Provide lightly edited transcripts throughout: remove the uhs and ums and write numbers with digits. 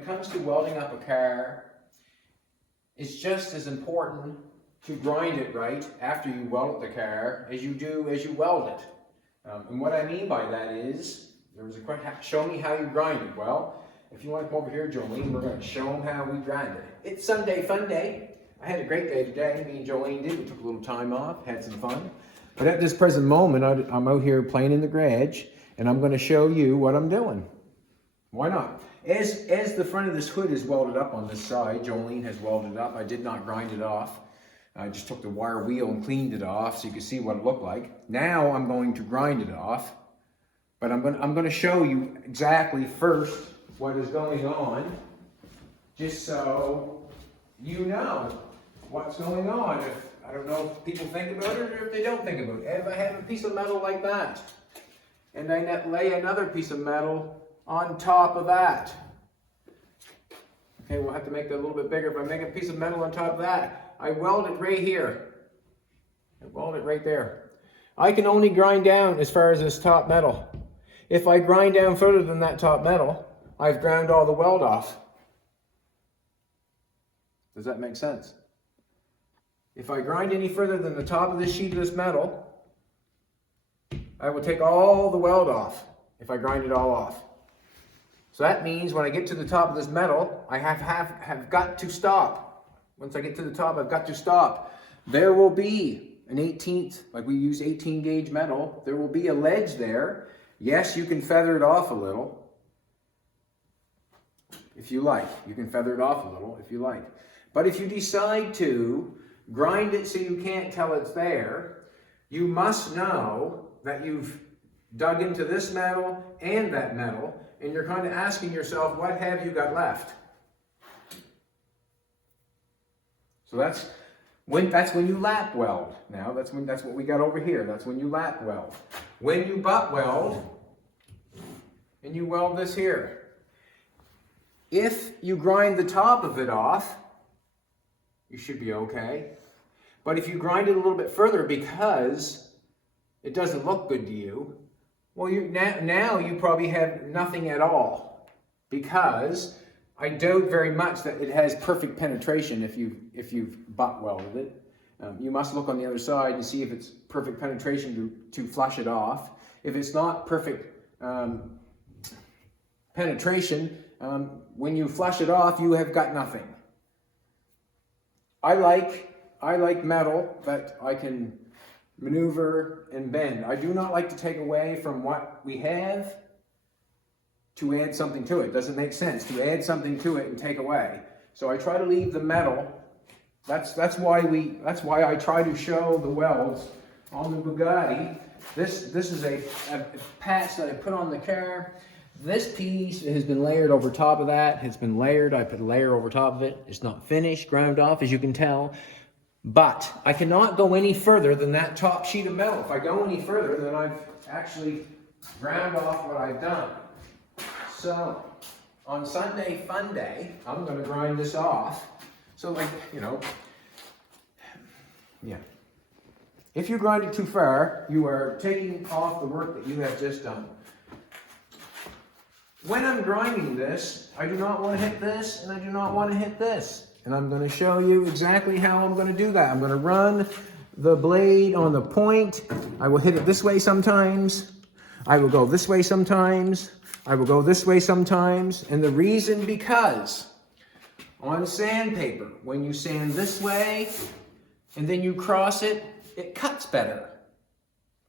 it comes to welding up a car, it's just as important to grind it right after you weld up the car as you do as you weld it. And what I mean by that is, there was a question, show me how you grind it. Well, if you want to come over here, Jolene, we're going to show them how we grind it. It's Sunday fun day. I had a great day today. Me and Jolene did. We took a little time off, had some fun. But at this present moment, I'm out here playing in the garage, and I'm going to show you what I'm doing. Why not? As the front of this hood is welded up on this side, Jolene has welded up. I did not grind it off. I just took the wire wheel and cleaned it off so you can see what it looked like. Now I'm going to grind it off, but I'm going to show you exactly first what is going on, just so you know what's going on. I don't know if people think about it or if they don't think about it. If I have a piece of metal like that, and I lay another piece of metal on top of that. Okay, we'll have to make that a little bit bigger. If I make a piece of metal on top of that, I weld it right here. I weld it right there. I can only grind down as far as this top metal. If I grind down further than that top metal, I've ground all the weld off. Does that make sense? If I grind any further than the top of this sheet of this metal, I will take all the weld off if I grind it all off. So that means when I get to the top of this metal, I have got to stop. Once I get to the top, I've got to stop. There will be an 18th, like we use 18 gauge metal, there will be a ledge there. Yes, you can feather it off a little, if you like. You can feather it off a little, if you like. But if you decide to grind it so you can't tell it's there, you must know that you've dug into this metal and that metal, and you're kind of asking yourself, what have you got left? So that's when you lap weld. Now that's what we got over here. That's when you lap weld. When you butt weld, and you weld this here. If you grind the top of it off, you should be okay. But if you grind it a little bit further because it doesn't look good to you, well, now you probably have nothing at all, because I doubt very much that it has perfect penetration if you've butt welded it. You must look on the other side and see if it's perfect penetration to flush it off. If it's not perfect penetration, when you flush it off, you have got nothing. I like metal that I can maneuver and bend. I do not like to take away from what we have to add something to it. It doesn't make sense to add something to it and take away. So I try to leave the metal. That's why I try to show the welds on the Bugatti. This is a patch that I put on the car. This piece has been layered over top of that. It's been layered. I put a layer over top of it. It's not finished, ground off, as you can tell. But I cannot go any further than that top sheet of metal. If I go any further, then I've actually ground off what I've done. So on Sunday Fun Day, I'm going to grind this off. So, like, you know, yeah. If you grind it too far, you are taking off the work that you have just done. When I'm grinding this, I do not want to hit this, and I do not want to hit this. And I'm going to show you exactly how I'm going to do that. I'm going to run the blade on the point. I will hit it this way sometimes. I will go this way sometimes. I will go this way sometimes. And the reason because on sandpaper, when you sand this way and then you cross it, it cuts better.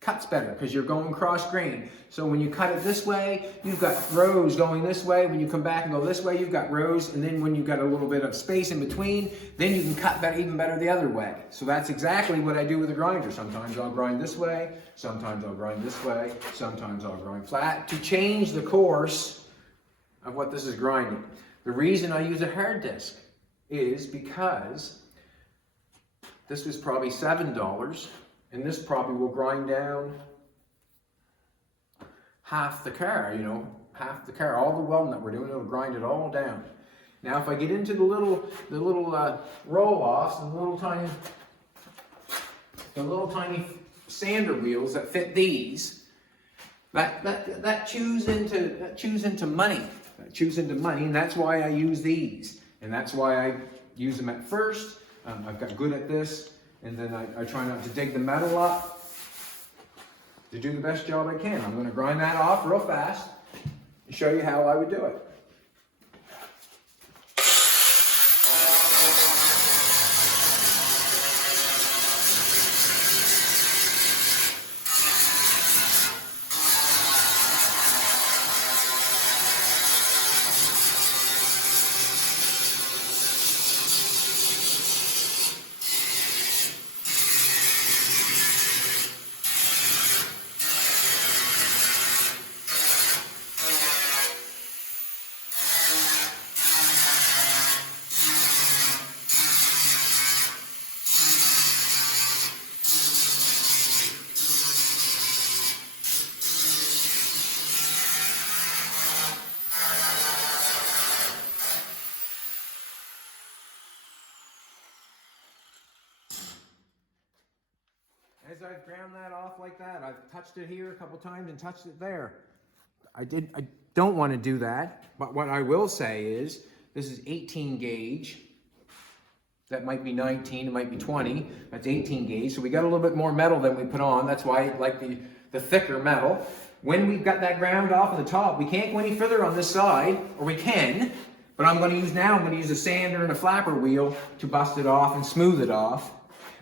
Cuts better because you're going cross grain. So when you cut it this way, you've got rows going this way. When you come back and go this way, you've got rows. And then when you've got a little bit of space in between, then you can cut that even better the other way. So that's exactly what I do with a grinder. Sometimes I'll grind this way. Sometimes I'll grind this way. Sometimes I'll grind flat to change the course of what this is grinding. The reason I use a hard disc is because this was probably $7. And this probably will grind down half the car, you know, half the car. All the welding that we're doing, it'll grind it all down. Now, if I get into the little roll-offs and the little tiny sander wheels that fit these, that chews into money. choosing the money, and that's why I use these. And that's why I use them at first. I've got good at this, and then I try not to dig the metal up to do the best job I can. I'm going to grind that off real fast and show you how I would do it. As I've ground that off like that, I've touched it here a couple times and touched it there. I don't want to do that, but what I will say is, this is 18 gauge. That might be 19, it might be 20. That's 18 gauge, so we got a little bit more metal than we put on. That's why I like the thicker metal. When we've got that ground off of the top, we can't go any further on this side, or we can, but I'm going to use a sander and a flapper wheel to bust it off and smooth it off.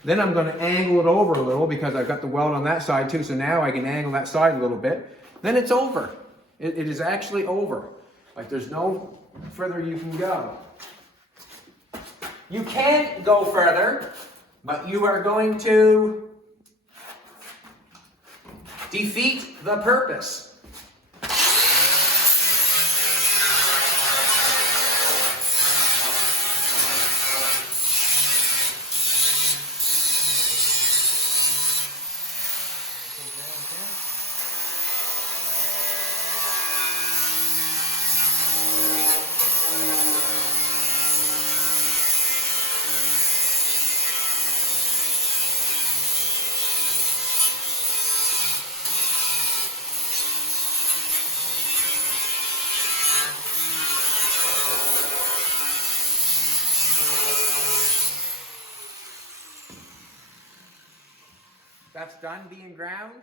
Then I'm going to angle it over a little because I've got the weld on that side too, so now I can angle that side a little bit. Then it's over. It is actually over. Like, there's no further you can go. You can go further, but you are going to defeat the purpose. That's done being ground.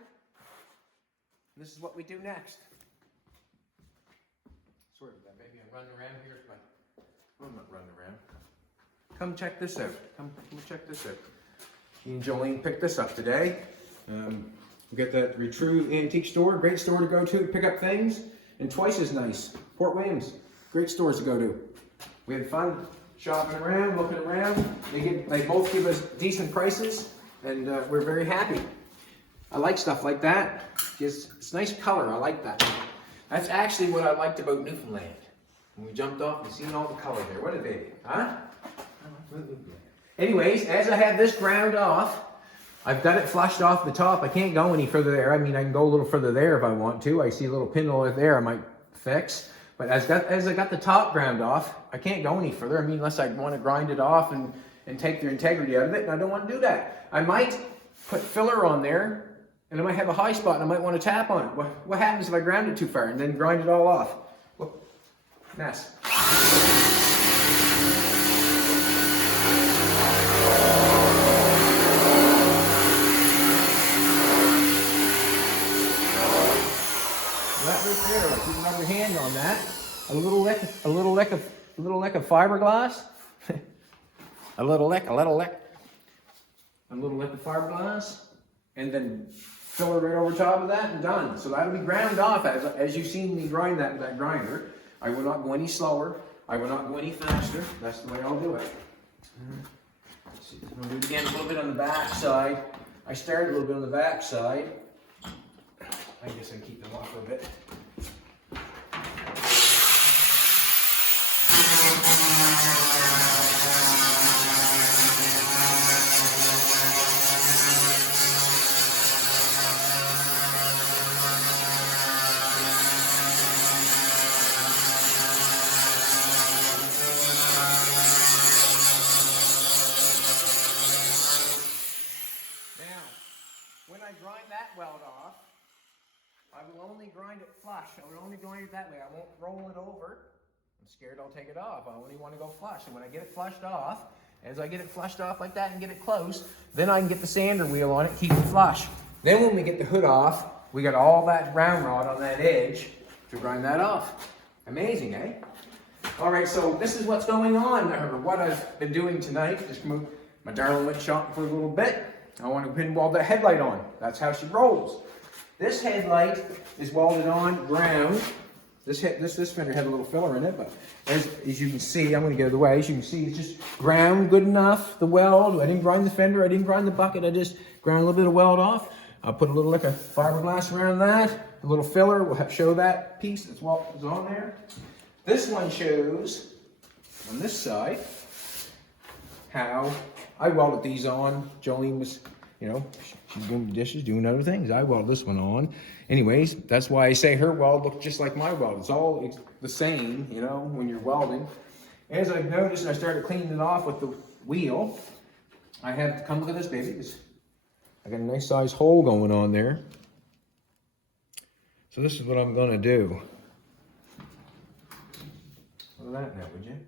This is what we do next. Sorry about that, baby. I'm running around here. I'm not running around. Come check this out. Come check this out. Me and Jolene picked this up today. We got that Retrue Antique Store. Great store to go to pick up things. And twice as nice. Port Williams. Great stores to go to. We had fun shopping around, looking around. They both give us decent prices. And we're very happy. I like stuff like that. It's nice color. I like that. That's actually what I liked about Newfoundland. When we jumped off, we seen all the color there. What a baby, huh? Anyways, as I have this ground off, I've got it flushed off the top. I can't go any further there. I mean, I can go a little further there if I want to. I see a little pinhole there I might fix. But as I got the top ground off, I can't go any further. I mean, unless I want to grind it off and take the integrity out of it, and I don't want to do that. I might put filler on there, and I might have a high spot, and I might want to tap on it. What happens if I ground it too far and then grind it all off? Whoop. Mess. That right there, I'll keep another hand on that. A little lick of fiberglass. A little lick of fiberglass, and then fill it right over top of that and done. So that'll be ground off as you've seen me grind that with that grinder. I will not go any slower. I will not go any faster. That's the way I'll do it. Let's see, I'm going to do it again a little bit on the back side. I started a little bit on the back side. I guess I keep them off a bit. When I grind that weld off, I will only grind it flush. I would only grind it that way. I won't roll it over. I'm scared I'll take it off. I only want to go flush. And when I get it flushed off, as I get it flushed off like that and get it close, then I can get the sander wheel on it, keep it flush. Then when we get the hood off, we got all that round rod on that edge to grind that off. Amazing, eh? All right, so this is what's going on, or what I've been doing tonight. Just moved, my darling went shopping for a little bit. I want to pin weld that headlight on. That's how she rolls. This headlight is welded on ground. This fender had a little filler in it, but as you can see, I'm going to get out of the way. As you can see, it's just ground good enough, the weld. I didn't grind the fender, I didn't grind the bucket, I just ground a little bit of weld off. I'll put a little like a fiberglass around that, a little filler will show that piece that's on there. This one shows, on this side, how I welded these on. Jolene was, you know, she's doing the dishes, doing other things. I welded this one on. Anyways, that's why I say her weld looked just like my weld. It's the same, you know, when you're welding. As I've noticed, and I started cleaning it off with the wheel, I had to come look at this baby. I got a nice size hole going on there. So this is what I'm gonna do. Look at that now, would you?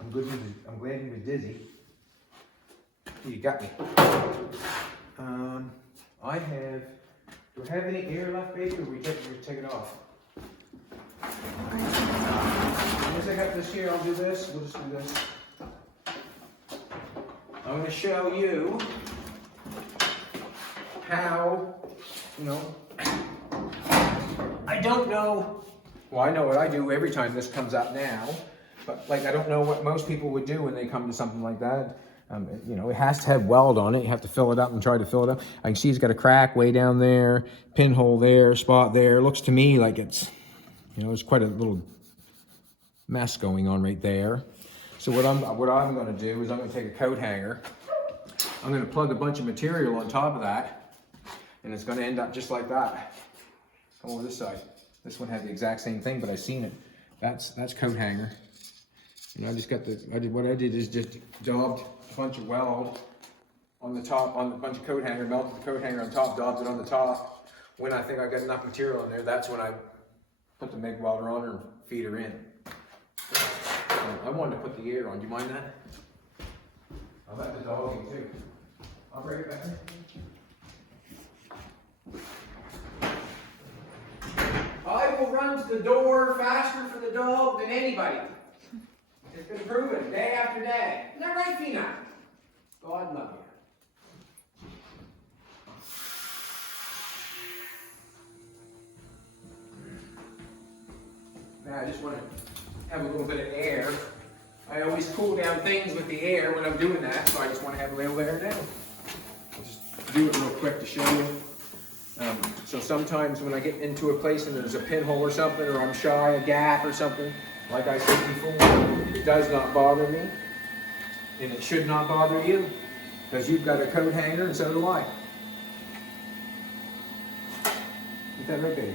I'm glad he was dizzy. You got me. Do I have any air left, baby, or we take it off? As I got this here, I'll do this. We'll just do this. I'm going to show you how, you know, I don't know. Well, I know what I do every time this comes up now, but like I don't know what most people would do when they come to something like that. You know, it has to have weld on it. You have to fill it up and try to fill it up. I can see it's got a crack way down there, pinhole there, spot there. It looks to me like it's, you know, there's quite a little mess going on right there. So what I'm going to do is I'm going to take a coat hanger. I'm going to plug a bunch of material on top of that, and it's going to end up just like that. Come over this side. This one had the exact same thing, but I've seen it. That's coat hanger. And I just got what I did is just daubed a bunch of weld on the top, on a bunch of coat hanger, melted the coat hanger on top, daubed it on the top. When I think I got enough material in there, that's when I put the MIG welder on her and feed her in. I wanted to put the air on. Do you mind that? I'll let the dog in too. I'll bring it back here. I will run to the door faster for the dog than anybody. It's been proven day after day. Isn't that right, Fina? God love you. Now I just want to have a little bit of air. I always cool down things with the air when I'm doing that, so I just want to have a little air down. I'll just do it real quick to show you. So sometimes when I get into a place and there's a pinhole or something, or I'm shy, a gap or something, like I said before, it does not bother me, and it should not bother you, because you've got a coat hanger and so do I. Get that right, baby.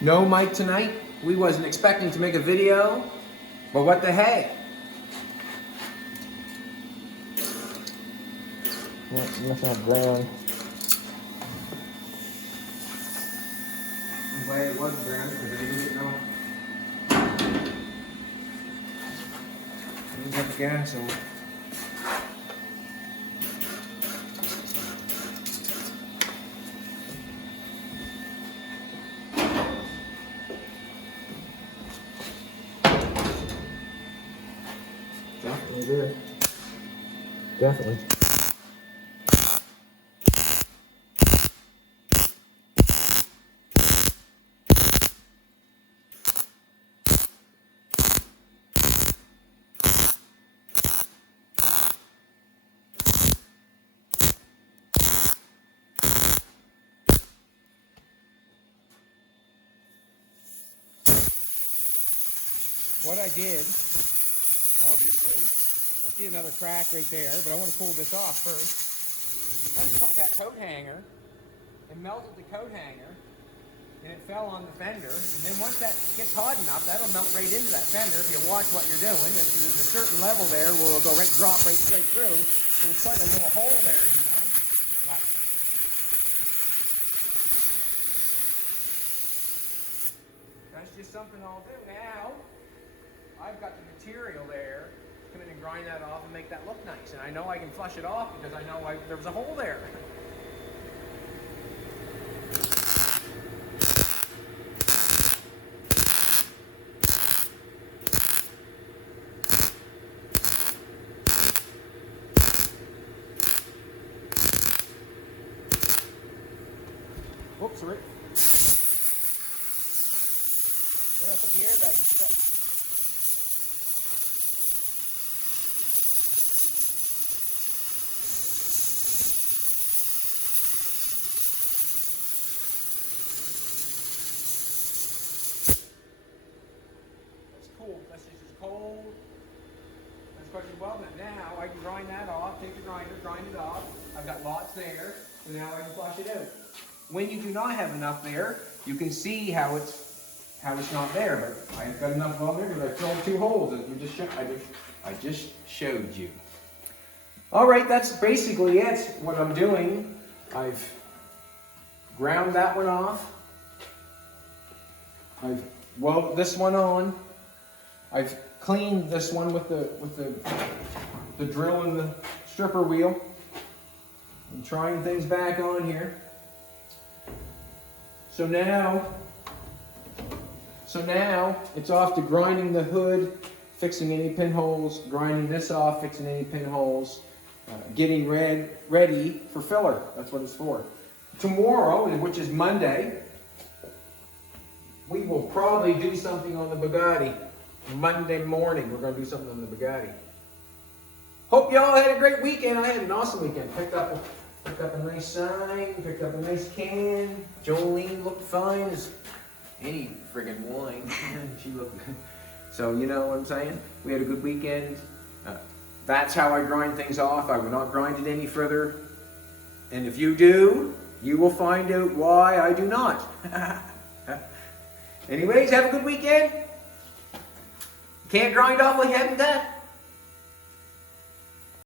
No mic tonight. We wasn't expecting to make a video, but what the heck? That's not brown. I'm glad it wasn't brown because I didn't know. I didn't have the gas on. Definitely good. Definitely. What I did, obviously, I see another crack right there, but I want to pull this off first. I just took that coat hanger and melted the coat hanger and it fell on the fender. And then once that gets hot enough, that'll melt right into that fender if you watch what you're doing. If there's a certain level there where it'll go right, drop right straight through. There's quite a little hole there, you know. But that's just something I'll do. Now, I've got the material there. Come in and grind that off and make that look nice. And I know I can flush it off because I know there was a hole there. Whoops, Rick. Where I put the airbag, you see that? That's cool. That's just as cold. That's quite well done. Now I can grind that off, take the grinder, grind it off. I've got lots there, so now I can flush it out. When you do not have enough there, you can see how it's not there, but I've got enough on there because I filled 2 holes as I just showed you. All right, that's basically it. What I'm doing, I've ground that one off. I've welded this one on. I've cleaned this one with the drill and the stripper wheel. I'm trying things back on here. So now it's off to grinding the hood, fixing any pinholes, grinding this off, fixing any pinholes, getting ready for filler. That's what it's for. Tomorrow, which is Monday, we will probably do something on the Bugatti. Monday morning, we're going to do something on the Bugatti. Hope y'all had a great weekend. I had an awesome weekend. Picked up a nice sign, picked up a nice can. Jolene looked fine as any friggin' wine. She looked good. So you know what I'm saying? We had a good weekend. That's how I grind things off. I will not grind it any further. And if you do, you will find out why I do not. Anyways, have a good weekend. Can't grind off like you haven't done.